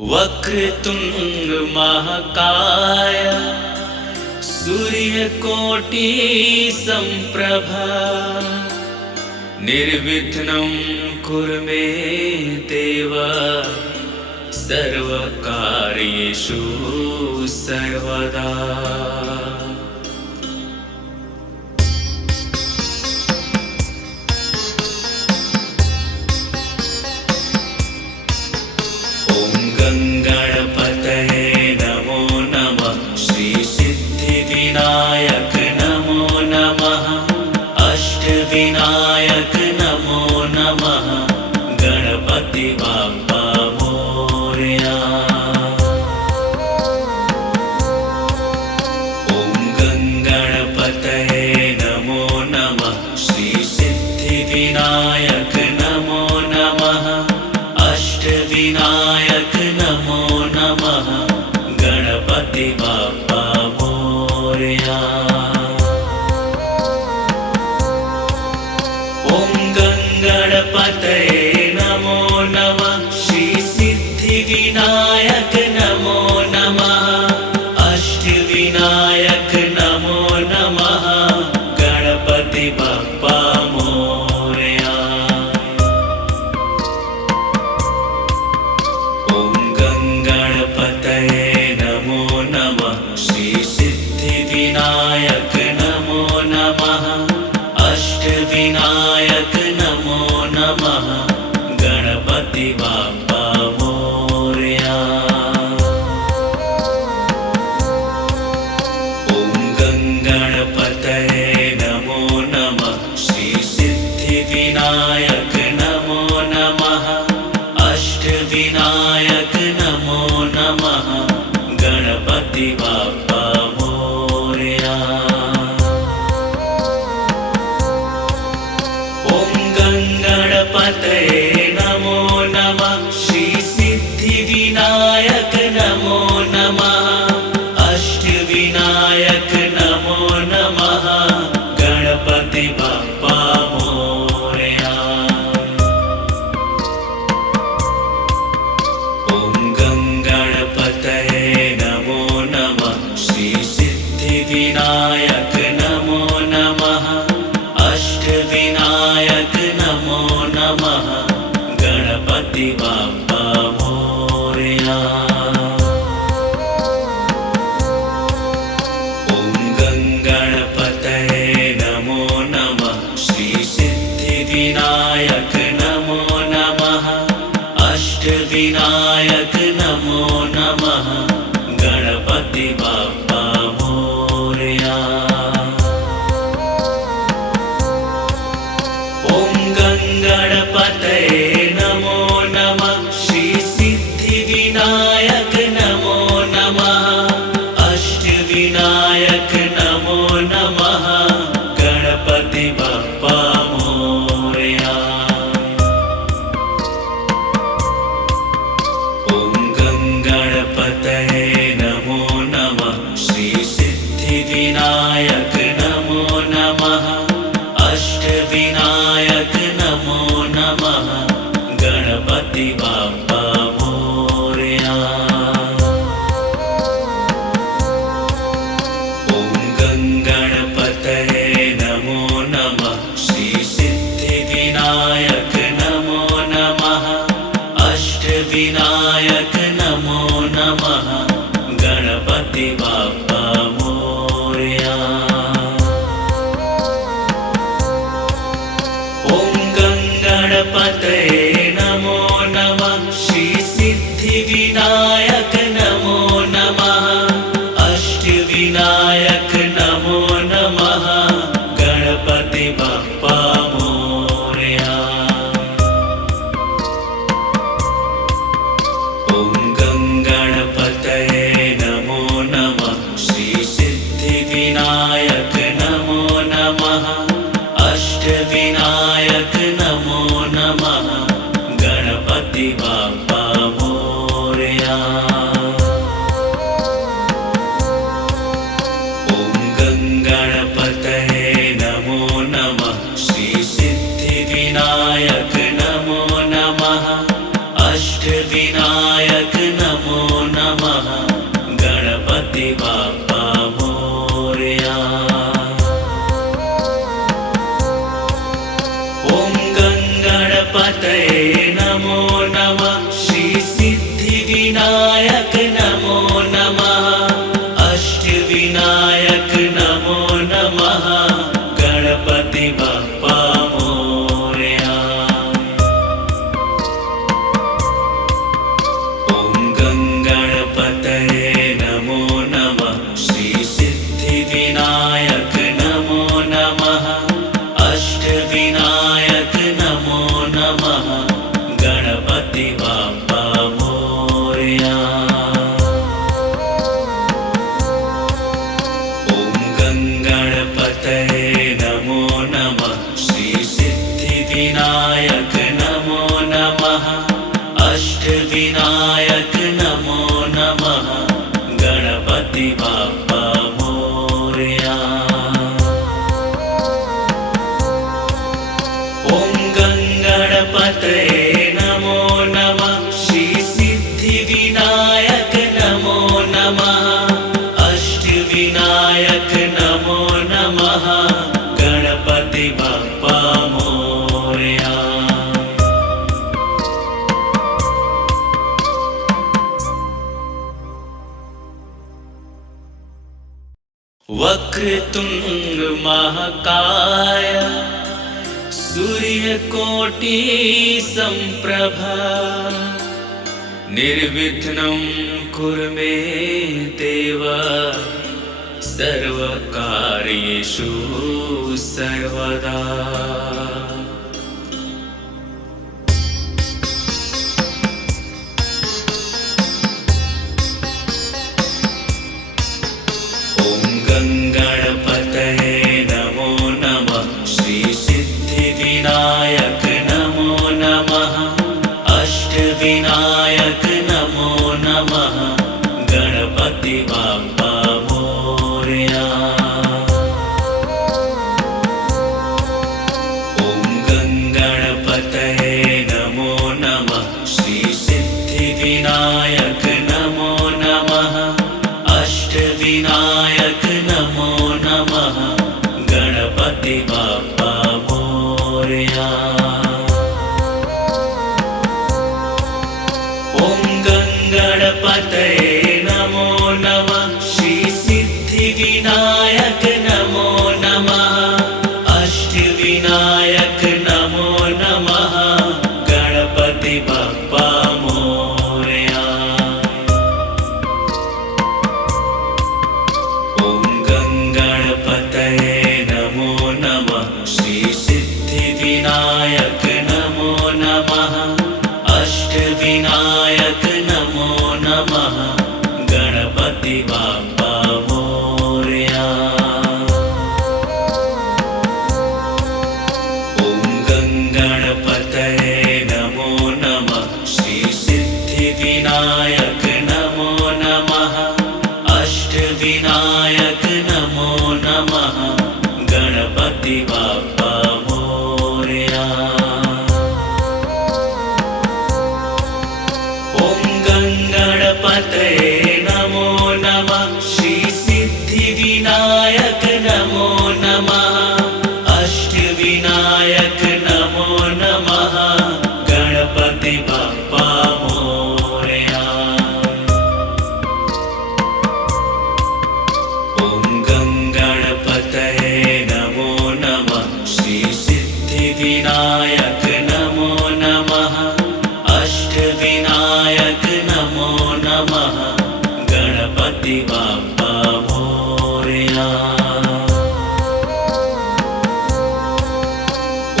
वक्रतुंग महाकाय सूर्यकोटि संप्रभा निर्विघ्नं कुरु मे देव सर्वकार्येषु सर्वदा। गणपतये नमो नमः। श्री सिद्धिविनायक नमो नमः। अष्टविनायक नमो नमः। गणपति बाप्पा मोरया। ॐ गणपतये नमो नमः। श्री सिद्धिविनायक नमो नमः। अष्टविनायक नमो नमः। गणपति बाप्पा मोरया। ॐ गणपतये नमो नमः। श्री सिद्धिविनायक नमो नमः। अष्टविनायक नमो नमः। गणपति बाप्पा मोरया। गणपतये नमो नमः। श्री सिद्धिविनायक नमो नमः। अष्टविनायक नमो नमः। गणपति बाप्पा मोरया। ॐ गणपतये नमो नमः। श्री सिद्धिविनायक नमो नमः। अष्टविनायक नमो नमः। गणपति बाप्पा मोरया। ॐ गणपतये नमो नमः। श्री सिद्धिविनायक नमो नमः। अष्टविनायक नमो नमः। गणपति बाप्पा मोरया। गणपतये नमो नमः। श्री सिद्धिविनायक नमो नमः। अष्टविनायक नमो नमः। गणपति बाप्पा मोरया। ॐ गणपतये नमो नमः। श्री सिद्धिविनायक नमो नमः। अष्टविनायक नमो नमः। गणपति बाप्पा मोरया। ॐ गणपतये नमो नमः। श्री सिद्धिविनायक नमो नमः। अष्टविनायक नमो नमः। गणपति बाप्पा मोरया। गणपतये नमो नमः। श्री सिद्धिविनायक नमो नमः। अष्टविनायक नमो नमः। गणपति बाप्पा मोरया। ॐ गणपतये नमो नमः। श्री सिद्धिविनायक नमो नमः। अष्टविनायक नमो नमः। गणपति बाप्पा मोरया। ॐ गणपतये नमो नमः। श्री सिद्धिविनायक नमो नमः। अष्टविनायक नमो नमः। गणपति बाप्पा मोरया। ॐ गणपतये नमो नमः। श्री सिद्धिविनायक नमो नमः। अष्टविनायक नमो नमः। गणपति बाप्पा मोरया। ॐ गणपतये नमो नमः। श्री सिद्धिविनायक नमो नमः। अष्टविनायक नमो गणपति बाप्पा मोरया। ॐ गंगणपतये नमो नमः। श्री सिद्धि विनायक नमो नमः। अष्टविनायक नमो नमः। गणपति बाप्पा मोरया। ॐ गंगणपतये नमो नमः। श्री सिद्धि विनायक नमो नमः। अष्टविनायक नमो नमः। गणपति बाप्पा मोरया। ॐ गंगणपतये नमो नमः। श्री सिद्धि विनायक नमो नमः। अष्टविनायक नमो नमः। गणपति बाप्पा मोरया। ॐ गंगणपतये नमो नमः। श्री सिद्धि विनायक नमो नमः। अष्टविनायक नमो नमः। गणपति बाप्पा मोरया। वक्रतुंड महाकाय सूर्यकोटि संप्रभा निर्विघ्नं कुरु मे देव सर्वकार्येषु सर्वदा। ॐ गंगणपतये नमो नमः। श्री सिद्धि विनायक नमो नमः। अष्टविनायक नमो नमः। गणपति बाप्पा मोरया। ॐ गंगणपतये नमो नमः। श्री सिद्धि विनायक नमो नमः। अष्टविनायक नमो नमः। गणपति बाप्पा मोरया। ॐ गंगणपतये नमो नमः। श्री सिद्धि विनायक नमो नमः। अष्टविनायक नमो नमः। गणपति बाप्पा मोरया। ॐ गंगणपतये नमो नमः। श्री सिद्धि विनायक नमो नमः। अष्टविनायक नमो नमः। गणपति बाप्पा मोरया। ॐ गंगणपतये नमो नमः। श्री सिद्धि विनायक नमो नमः। अष्टविनायक नमो नमः। गणपति बाप्पा मोरया। ॐ गंगणपतये नमो नमः। श्री सिद्धि विनायक नमो नमः। अष्टविनायक नमो नमः। गणपति बाप्पा मोरया। ॐ गंगणपतये नमो नमः। श्री सिद्धि विनायक नमो नमः। अष्टविनायक नमो नमः। गणपति बाप्पा मोरया।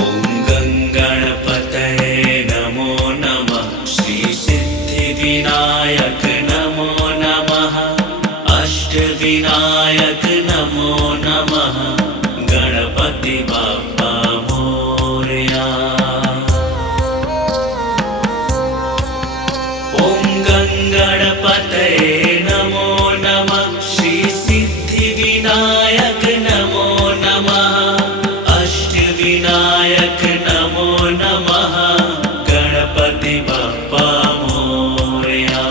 ॐ गंगणपतये नमो नमः। श्री सिद्धि विनायक नमो नमः। अष्टविनायक नमो नमः। गणपति बाप्पा मोरया। ॐ गंगणपतये नमो नमः। श्री सिद्धि विनायक नमो नमः। अष्टविनायक नमो नमः। गणपति बाप्पा मोरया।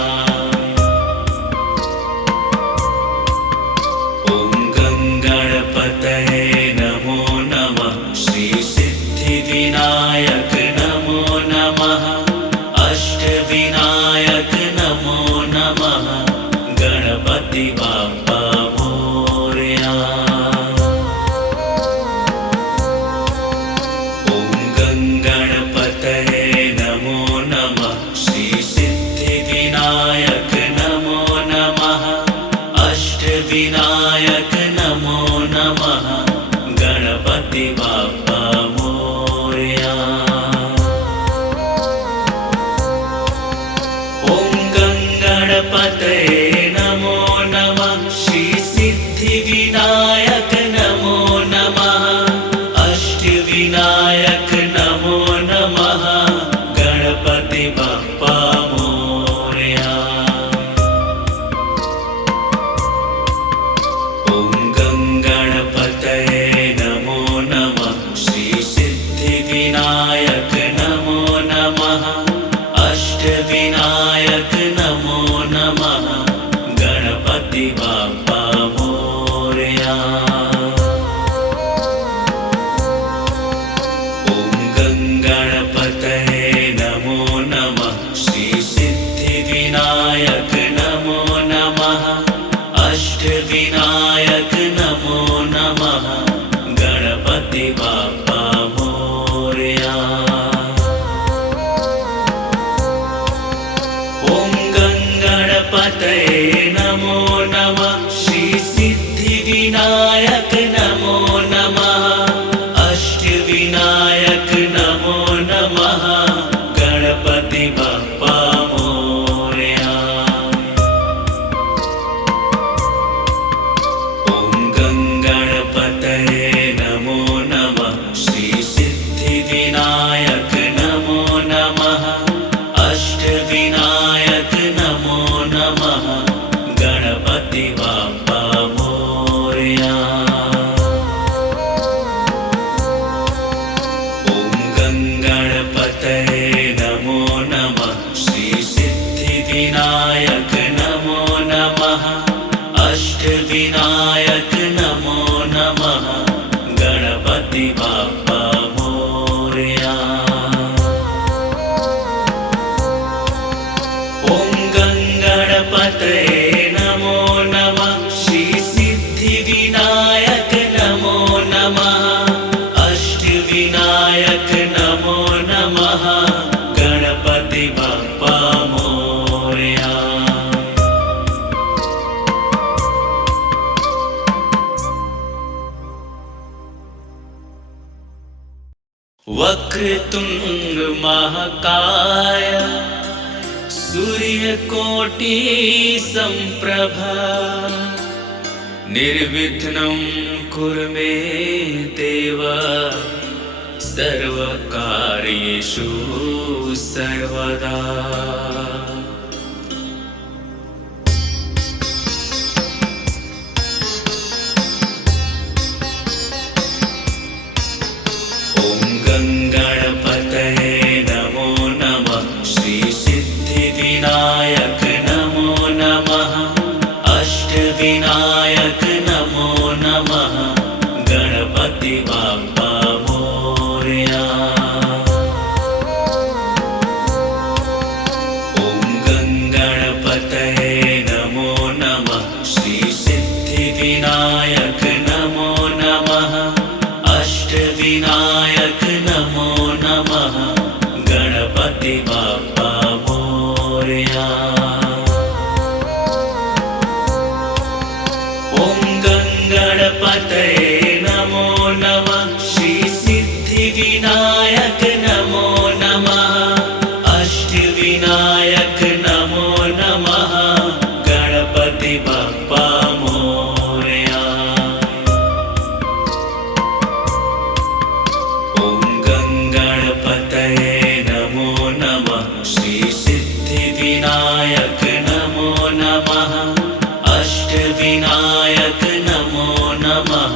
सिद्धिविनायक नमो नमः अष्टविनायक नमो नमः गणपति बाप्पा मोरया। ॐ गणपतये नमो नमः श्री सिद्धिविनायक नमो नमः अष्टविनायक नमो नमः गणपति बाप्पा मोरया। ॐ गणपतये नमो नमः श्री सिद्धिविनायक नमो नमः अष्टविनायक नमो नमः गणपति बाप्पा मोरया। ॐ गणपतये नमो नमः श्री सिद्धिविनायक नमो नमः अष्टविनायक नमो नमः गणपति बाप्पा मोरया। ॐ गणपतये नमो नमः श्री सिद्धिविनायक नमो नमः अष्टविनायक नमो नमः गणपति बाप्पा मोरया। ॐ गणपतये नमो नमः श्री सिद्धिविनायक नमो नमः अष्टविनायक नमो नमः गणपति बाप्पा मोरया। ॐ गणपतये नमो नमः श्री सिद्धिविनायक नमो नमः अष्टविनायक नमो नमः गणपति बाप्पा मोरया। ॐ गणपतये नमो नमः श्री सिद्धिविनायक नमो नमः अष्टविनायक नमो नमः गणपति बाप्पा मोरया। वक्रतुंड महाकाय सूर्यकोटि संप्रभा निर्विघ्नं कुरु मे देव सर्वकार्येषु सर्वदा। ॐ गणपतये नमो नमः श्री सिद्धिविनायक नमो नमः अष्टविनायक नमो नमः गणपति बाप्पा मोरया। ॐ गणपतये नमो नमः श्री सिद्धिविनायक नमो नमः अष्टविनायक नमो नमः गणपति बाप्पा मोरया। ॐ गणपतये नमो नमः श्री सिद्धिविनायक नमो नमः अष्टविनायक नमो नमः गणपति बाप्पा मोरया। ॐ गणपतये नमो नमः श्री सिद्धिविनायक नमो नमः अष्टविनायक नमो नमः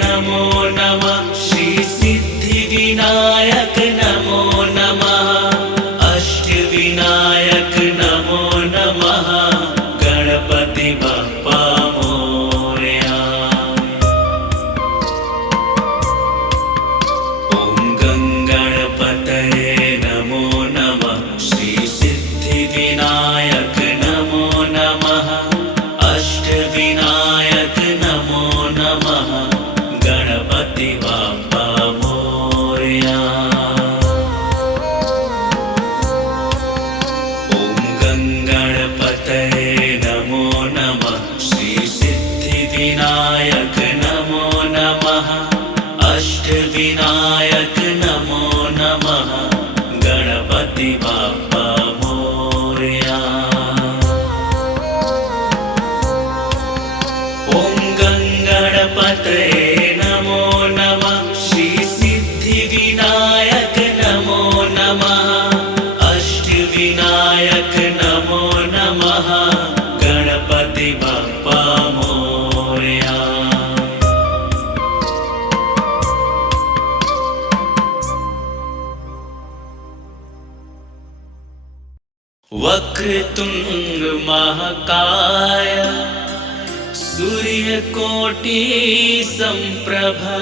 नमो नमः श्री सिद्धिविनायक नमो नमः अष्टविनायक नमो नमः गणपति बप्पा मोरया। ॐ गङ्गणपतये नमो नमः श्री सिद्धिविनायक नमो नमः अष्टविनायक नमो नमः गणपति बप्पा मोरया। ॐ गङ्गणपतये नमो नमः श्री सिद्धिविनायक नमो नमः अष्टविनायक नमो नमः गणपति बप्पा मोरया। ॐ गङ्गणपतये नमो नमः श्री सिद्धिविनायक नमो नमः अष्टविनायक नमो नमः गणपति बप्पा मोरया। वक्रतुंड महाकाय सूर्यकोटि संप्रभा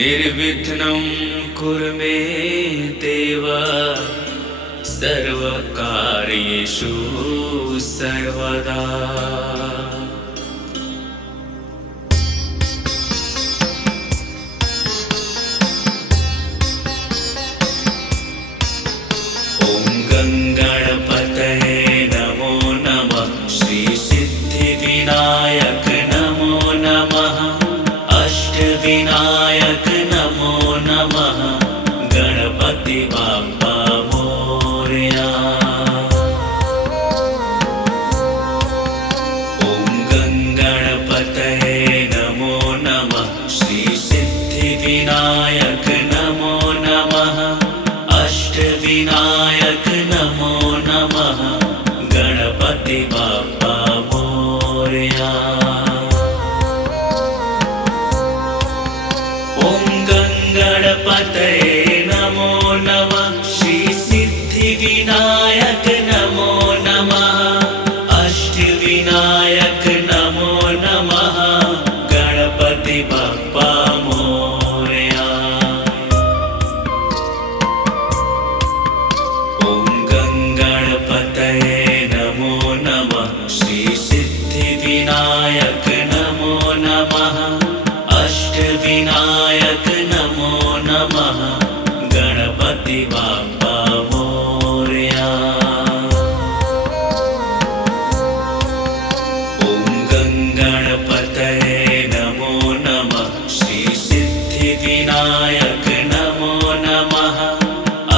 निर्विघ्नं कुरु मे देव सर्वकार्येषु सर्वदा। ॐ गङ्गणपतये नमो नमः श्री सिद्धिविनायक नमो नमः अष्टविनायक नमो नमः गणपति बप्पा मोरया। ॐ गङ्गणपतये नमो नमः श्री सिद्धिविनायक नमो नमः अष्टविनायक नमो नमः गणपति बप्पा मोरया। ॐ गङ्गणपतये नमो नमः श्री सिद्धिविनायक नमो नमः अष्टविनायक नमो नमः गणपति बप्पा मोरया। ॐ गङ्गणपतये नमो नमः श्री सिद्धिविनायक नमो नमः अष्टविनायक नमो नमः गणपति बप्पा मोरया। ॐ गङ्गणपतये नमो नमः श्री सिद्धिविनायक नमो नमः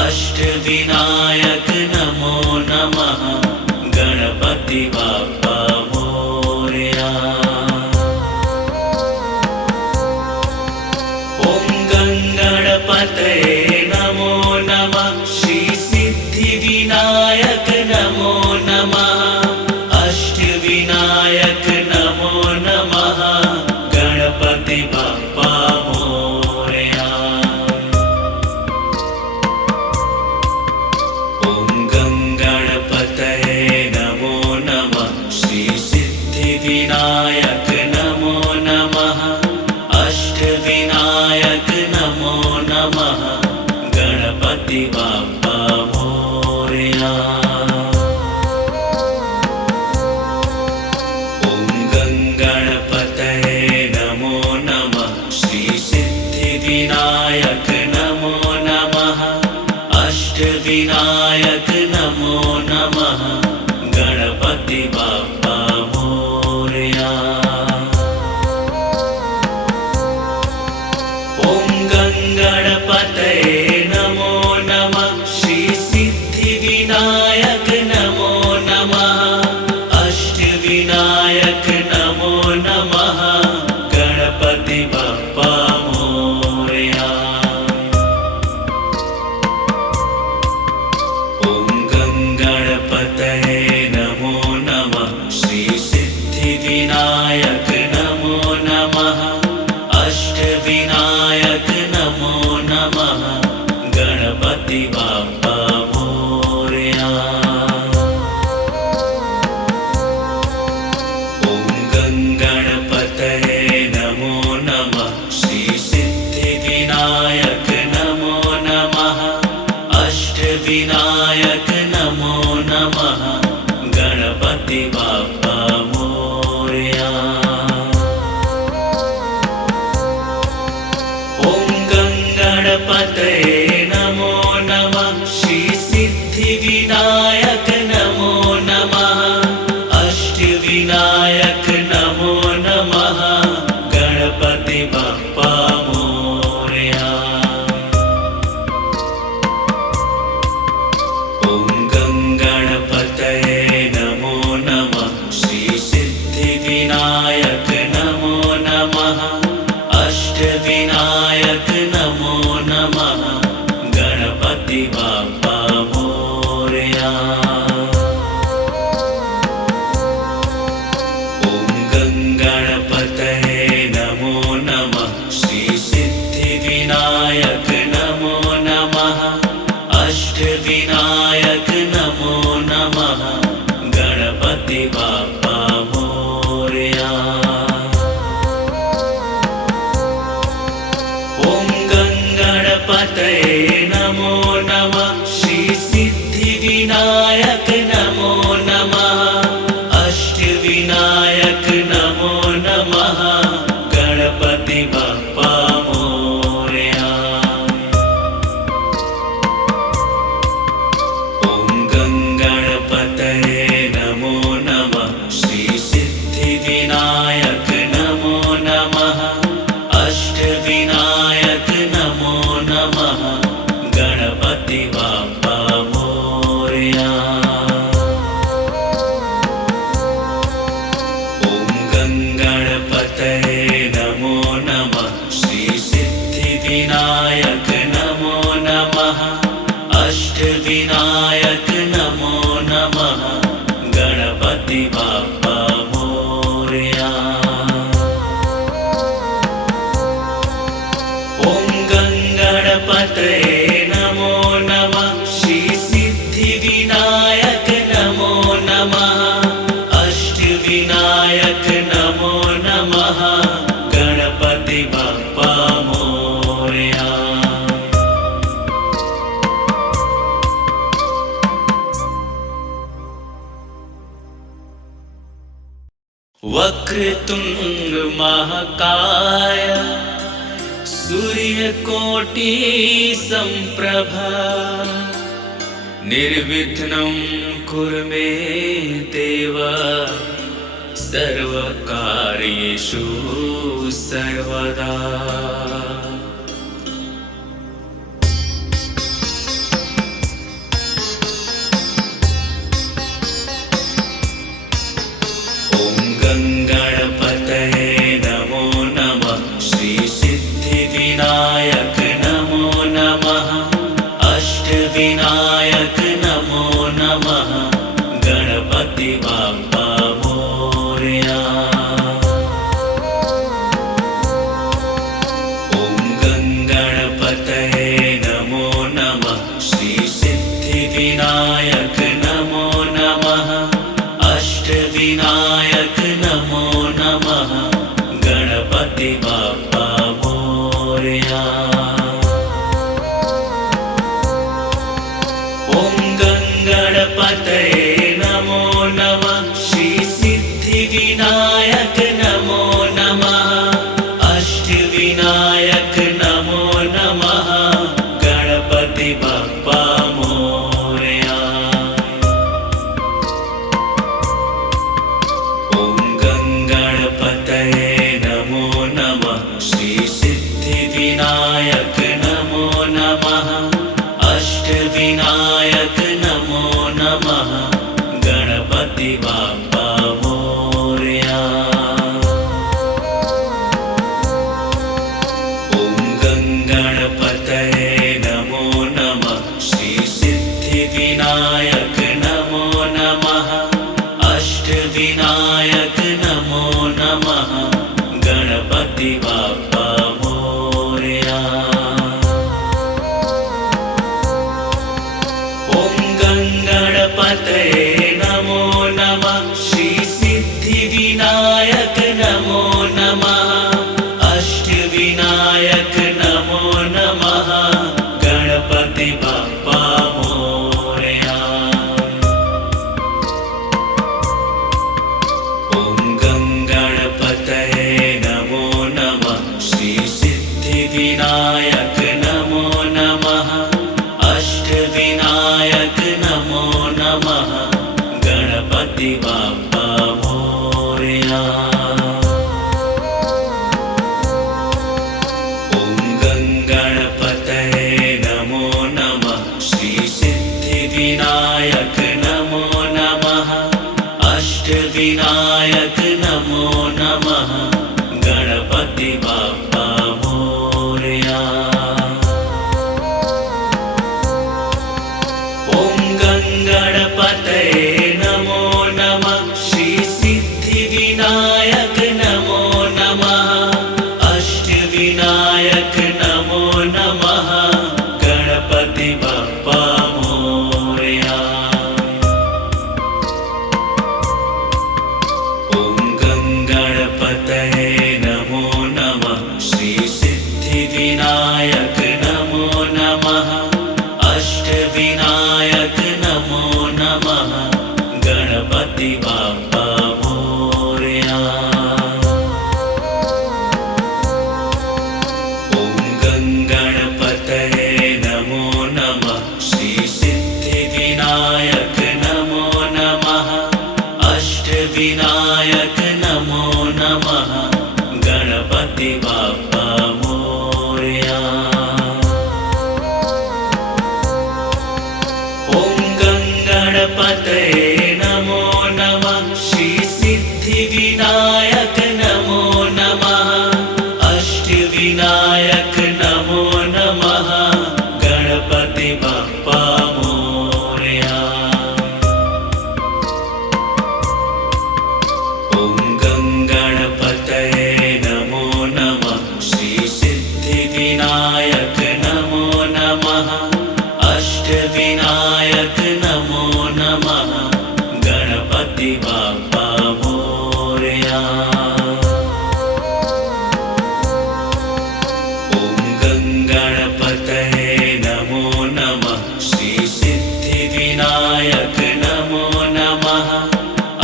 अष्टविनायक नमो नमः गणपति बप्पा मोरया। ॐ गङ्गणपतये नमो नमः श्री सिद्धिविनायक नमो नमः अष्टविनायक नमो नमः गणपति बप्पा मोरया। ॐ गङ्गणपतये नमो नमः श्री सिद्धिविनायक नमो नमः अष्टविनायक नमो नमः गणपति बप्पा मोरया। ॐ गङ्गणपतये नमो नमः श्री सिद्धिविनायक नमो नमः अष्टविनायक नमो नमः गणपति बप्पा मोरया। ॐ गङ्गणपतये नमो नमः श्री सिद्धिविनायक नमो नमः अष्टविनायक नमो नमः गणपति बप्पा मोरया। ॐ गङ्गणपतये नमो नमः श्री गणपति बाप्पा मोरया। ॐ गणपतये नमो नमः। श्री सिद्धिविनायक नमो नमः। अष्टविनायक नमो नमः। गणपति बाप्पा मोरया। ॐ गणपतये नमो नमः। श्री सिद्धिविनायक नमो नमः। अष्टविनायक नमो नमः। गणपति बाप्पा मोरया। ॐ गणपतये नमो नमः। श्री सिद्धिविनायक नमो नमः। अष्टविनायक नमो नमः। गणपति बाप्पा मोरया। ॐ गणपतये नमो नमः। श्री सिद्धिविनायक नमो नमः। अष्टविनायक नमो नमः। गणपति बाप्पा मोरया। ॐ गणपतये नमो नमः। श्री सिद्धिविनायक नमो नमः। अष्टविनायक नमो नमः। गणपति बाप्पा मोरया। ॐ गणपतये नमो नमः। श्री सिद्धिविनायक नमो नमः। अष्टविनायक नमो नमः। गणपति बाप्पा मोरया। ॐ गणपतये नमो नमः। श्री सिद्धिविनायक नमो नमः। अष्टविनायक नमो नमः। गणपति बाप्पा मोरया। वक्रतुंड महाकाय सूर्यकोटि संप्रभा निर्विघ्नं कुरु मे देव सर्वकार्येषु सर्वदा। ॐ गणपतये नमो नमः। श्री सिद्धिविनायक नमो नमः। अष्टविनायक नमो नमः। गणपति बाप्पा मोरया। ॐ गणपतये नमो नमः। श्री सिद्धिविनायक नमो नमः। अष्टविनायक नमो नमः। गणपति बाप्पा मोरया। ॐ गणपतये नमो नमः। श्री सिद्धिविनायक नमो नमः। अष्टविनायक नमो नमः। गणपति बाप्पा मोरया। ॐ गणपतये नमो नमः। श्री सिद्धिविनायक नमो नमः। अष्टविनायक नमो नमः। गणपति बाप्पा मोरया। ॐ गणपतये नमो नमः। श्री सिद्धिविनायक नमो नमः। अष्टविनायक नमो नमः। गणपति बाप्पा मोरया। ॐ गणपतये नमो नमः। सिद्धिविनायक नमो नमः अष्टविनायक नमो नमः गणपति बाप्पा मोरया। ॐ गणपतये नमो नमः श्री सिद्धिविनायक नमो नमः अष्टविनायक नमो नमः गणपति बाप्पा मोरया। ॐ गणपतये नमो नमः श्री सिद्धिविनायक नमो नमः अष्टविनायक नमो नमः गणपति बाप्पा मोरया। ॐ गणपतये नमो नमः श्री सिद्धिविनायक नमो नमः अष्टविनायक नमो नमः गणपति बाप्पा मोरया। ॐ गणपतये नमो नमः श्री सिद्धिविनायक नमो नमः अष्टविनायक नमो नमः गणपति बाप्पा मोरया। ॐ गणपतये नमो नमः श्री सिद्धिविनायक नमो नमः अष्टविनायक नमो नमः गणपति बाप्पा मोरया। ॐ गणपतये नमो नमः श्री सिद्धिविनायक नमो नमः अष्टविनायक नमो नमः गणपति बाप्पा मोरया। ॐ गणपतये नमो नमः श्री सिद्धिविनायक नमो नमः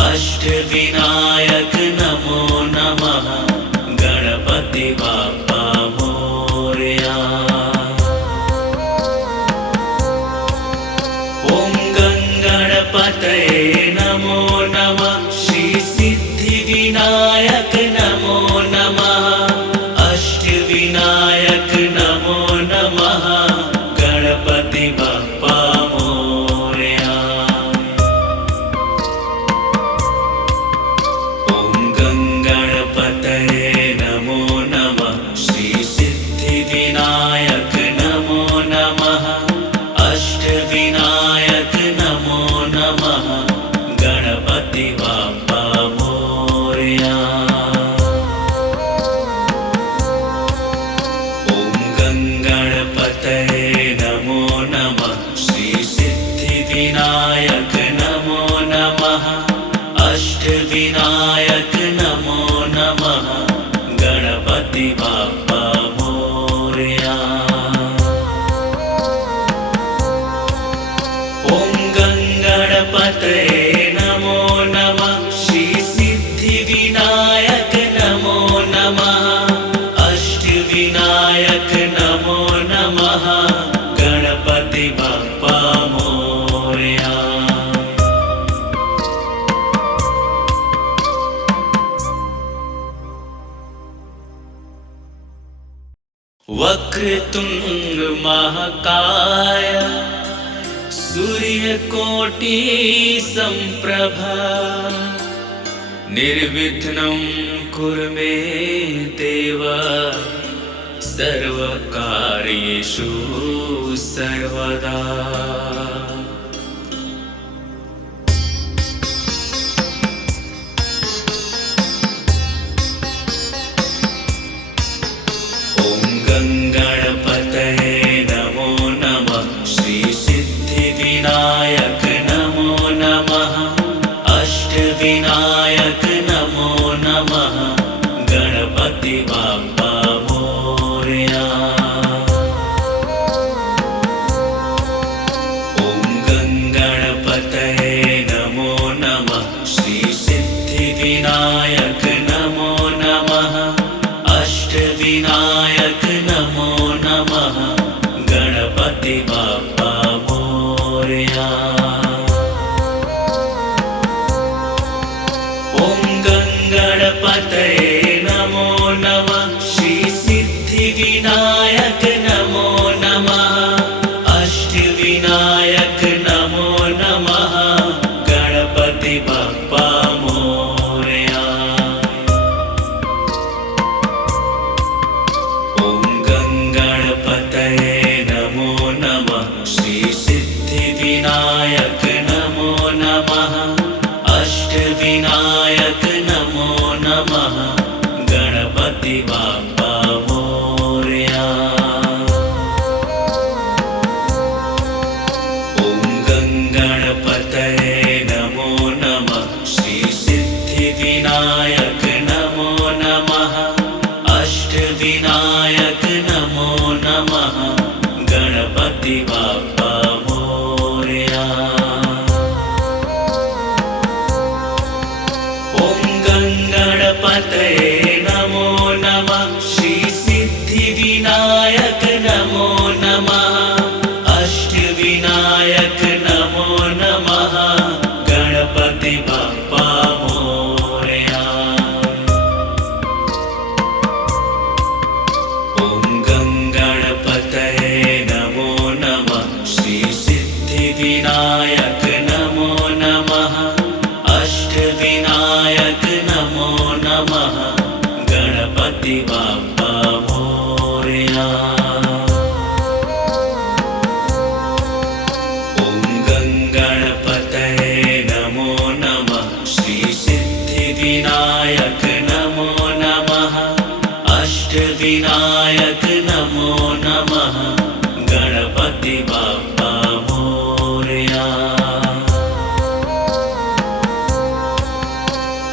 अष्टविनायक नमो नमः गणपति बाप्पा मोरया। ॐ गणपतये नमो नमः श्री सिद्धिविनायक नमो नमः अष्टविनायक नमो नमः गणपति बाप्पा मोरया। ॐ गणपतये नमो नमः श्री सिद्धिविनायक नमो नमः अष्टविनायक नमो नमः गणपति बाप्पा मोरया। ॐ गणपतये नमो नमः श्री सिद्धिविनायक नमो नमः अष्टविनायक नमो नमः गणपति बाप्पा मोरया। ॐ गणपतये नमो नमः श्री सिद्धिविनायक नमो नमः अष्टविनायक नमो नमः गणपति बाप्पा मोरया। वक्रतुंड महाकाय सूर्यकोटि संप्रभा निर्विघ्नं कुरु मे देव सर्वकार्येषु सर्वदा। ॐ गणपतये नमो नमः श्री सिद्धिविनायक नमो नमः अष्टविनायक नमो नमः गणपति बाप्पा मोरया। ॐ गणपतये नमो नमः श्री सिद्धिविनायक नमो नमः अष्टविनायक नमो गणपतये नमो नमः श्री सिद्धिविनायक नमो नमः अष्टविनायक नमो नमः गणपति बप्पा मोरया। ॐ गणपतये नमो नमः श्री सिद्धिविनायक नमो नमः अष्टविनायक नमो नमः गणपति बप्पा मोरया। ॐ गणपतये नमो नमः श्री सिद्धिविनायक नमो नमः अष्टविनायक नमो नमः गणपति बप्पा मोरया। ॐ गणपतये नमो नमः श्री सिद्धिविनायक नमो नमः अष्टविनायक नमो नमः गणपति बप्पा मोरया। ॐ गणपतये नमो नमः श्री सिद्धिविनायक नमो नमः अष्टविनायक नमो नमः गणपति बप्पा मोरया। ॐ गणपतये नमो नमः श्री सिद्धिविनायक नमो नमः अष्टविनायक नमो नमः गणपति बप्पा मोरया।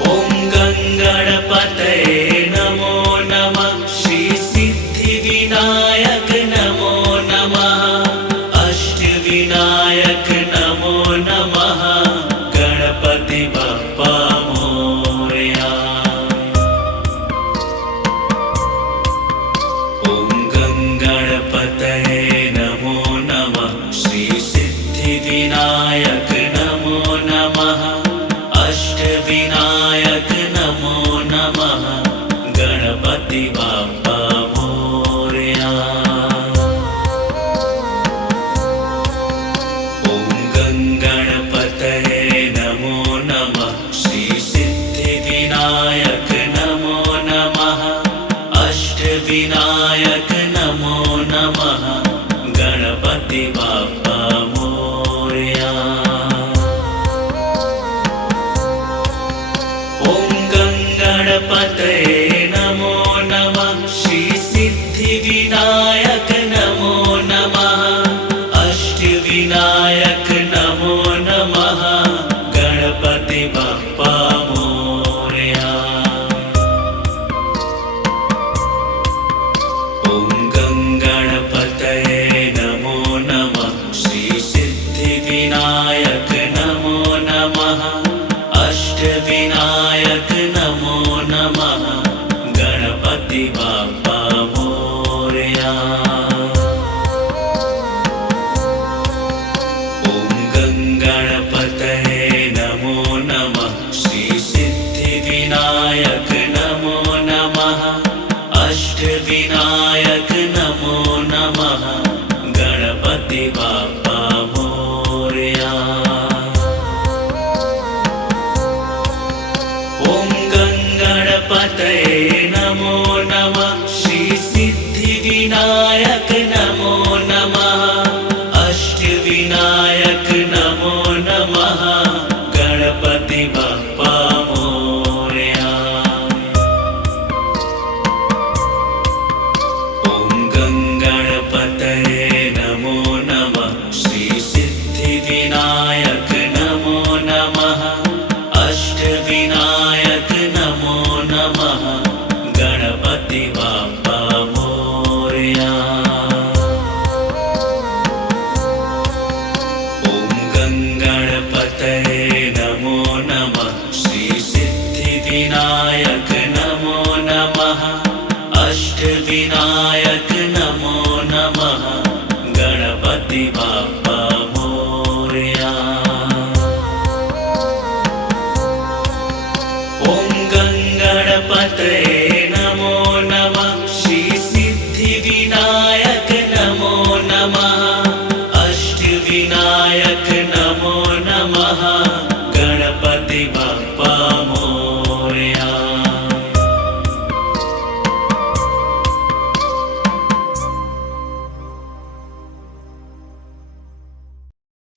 ॐ गणपतये नमो नमः श्री सिद्धिविनायक नमो नमः अष्टविनायक नमो नमः गणपति बप्पा मोरया। ॐ गणपतये नमो नमः श्री सिद्धिविनायक नमो नमः अष्टविनायक नमो नमः गणपति बप्पा मोरया। ॐ गणपतये नमो नमः श्री सिद्धिविनायक नमो नमः अष्टविनायक नमो नमः गणपति बप्पा मोरया। ॐ गणपतये नमो नमः श्री सिद्धिविनायक नमो नमः अष्टविनायक नमो नमः गणपति बप्पा मोरया। ॐ गणपतये नमो नमः श्री सिद्धिविनायक नमो नमः अष्टविनायक नमो नमः गणपति बप्पा मोरया। ॐ गणपतये नमो नमः श्री सिद्धिविनायक नमो नमः अष्टविनायक नमो नमः गणपति बप्पा मोरया। ॐ गणपतये नमो नमः श्री सिद्धिविनायक नमो नमः अष्टविनायक नमो नमः गणपति बप्पा मोरया। ॐ गणपतये नमो नमः श्री सिद्धिविनायक नमो नमः अष्टविनायक नमो नमः गणपति बप्पा मोरया। ॐ गणपतये नमो नमः श्री सिद्धिविनायक नमो नमः अष्टविनायक नमो नमः गणपति बप्पा मोरया। ॐ गणपतये गणपतये नमो नमः श्री सिद्धिविनायक नमो नमः अष्टविनायक नमो नमः गणपति बाप्पा मोरया।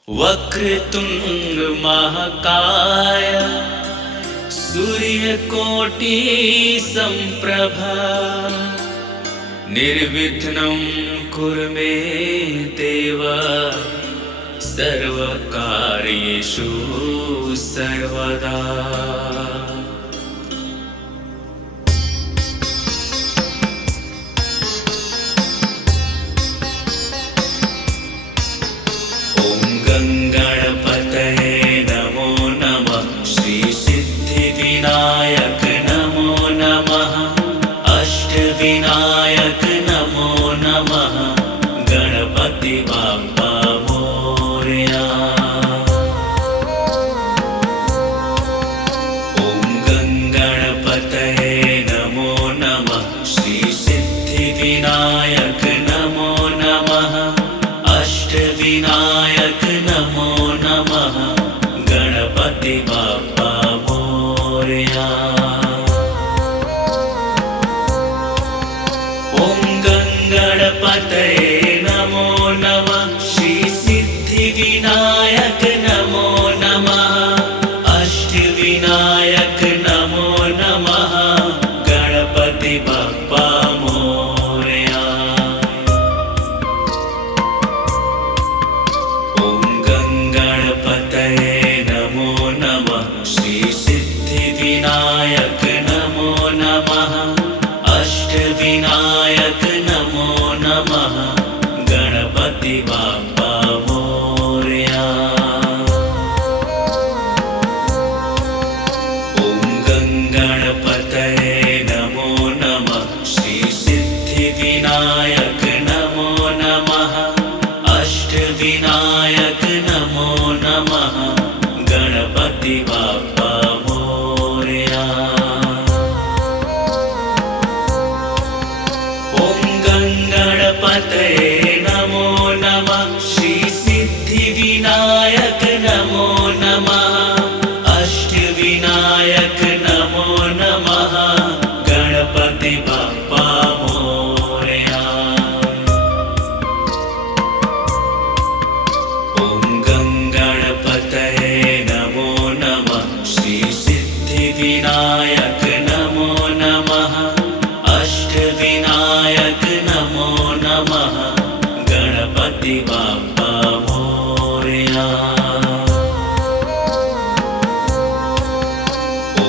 वक्रतुंड महाकाय सूर्यकोटि संप्रभा निर्विघ्नं कुरु मे देव सर्वकार्येषु सर्वदा। गणपतये नमो नमः श्री सिद्धिविनायक नमो नमः अष्टविनायक नमो नमः गणपति बाप्पा मोरया। ॐ गणपतये नमो नमः श्री सिद्धिविनायक नमो नमः अष्टविनायक नमो नमः गणपति बाप्पा मोरया। ॐ गणपतये नमो नमः श्री सिद्धिविनायक नमो नमः अष्टविनायक नमो नमः गणपति बाप्पा मोरया। गणपतये नमो नमः श्री सिद्धिविनायक नमो नमः अष्टविनायक नमो नमः गणपति बाप्पा मोरया। ॐ गणपतये नमो नमः श्री सिद्धिविनायक नमो नमः अष्टविनायक नमो नमः गणपति बाप्पा मोरया। ॐ गणपतये नमो नमः श्री सिद्धिविनायक नमो नमः अष्टविनायक नमो नमः गणपति बाप्पा मोरया। गणपतये नमो नमः श्री सिद्धिविनायक नमो नमः अष्टविनायक नमो नमः गणपति बाप्पा मोरया। ॐ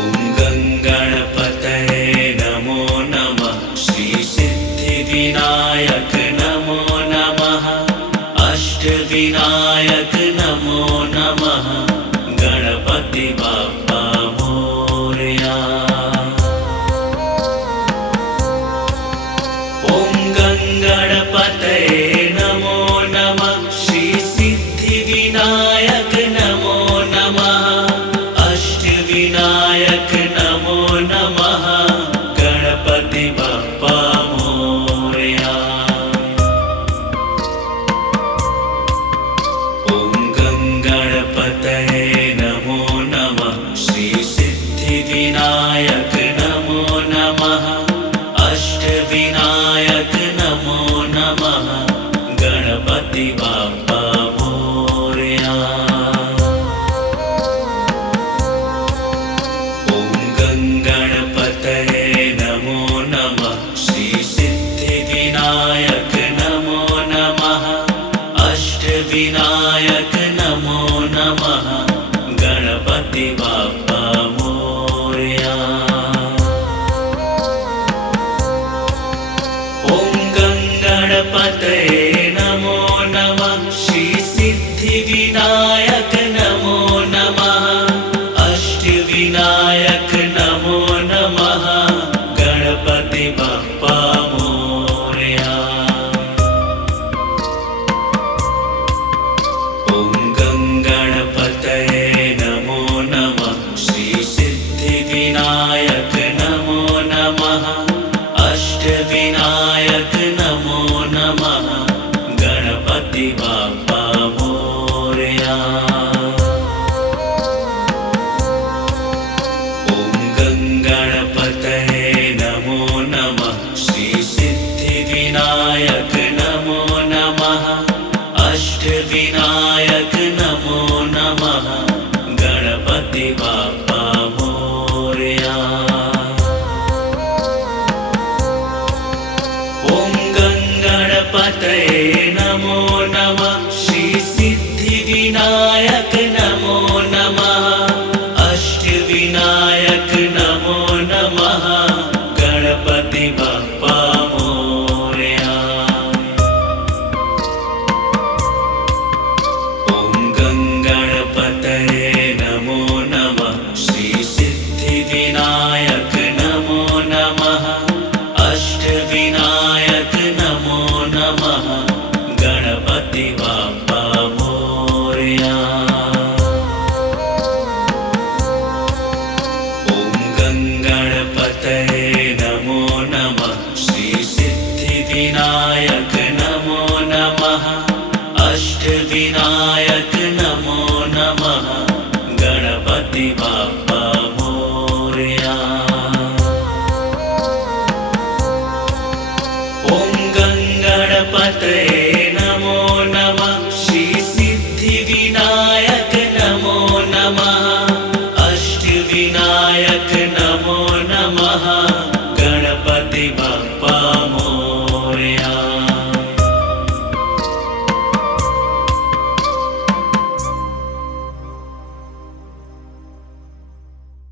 गणपतये नमो नमः श्री सिद्धिविनायक नमो नमः अष्टविनायक नमो नमः गणपति बाप्पा मोरया। ॐ गणपतये नमो नमः श्री सिद्धिविनायक नमो नमः अष्टविनायक नमो नमः गणपति बाप्पा मोरया। गणपतये नमो नमः श्री सिद्धिविनायक नमो नमः अष्टविनायक नमो नमः गणपति बाप्पा मोरया। ॐ गणपतये नमो नमः श्री सिद्धिविनायक नमो नमः अष्टविनायक नमो नमः गणपति बाप्पा मोरया। ॐ गणपतये नमो नमः श्री सिद्धिविनायक नमो नमः अष्टविनायक नमो नमः गणपति बाप्पा मोरया। ॐ गणपतये नमो नमः श्री सिद्धिविनायक नमो नमः अष्टविनायक नमो नमः गणपति बाप्पा मोरया। ॐ गङ्गणपतये नमो नमः श्री सिद्धिविनायक नमो नमः अष्टविनायक नमो नमः गणपति बाप्पा मोरया। गणपतये नमो नमः श्री सिद्धिविनायक नमो नमः अष्टविनायक नमो नमः गणपति बाप्पा मोरया। ॐ गणपतये नमो नमः श्री सिद्धिविनायक नमो नमः अष्टविनायक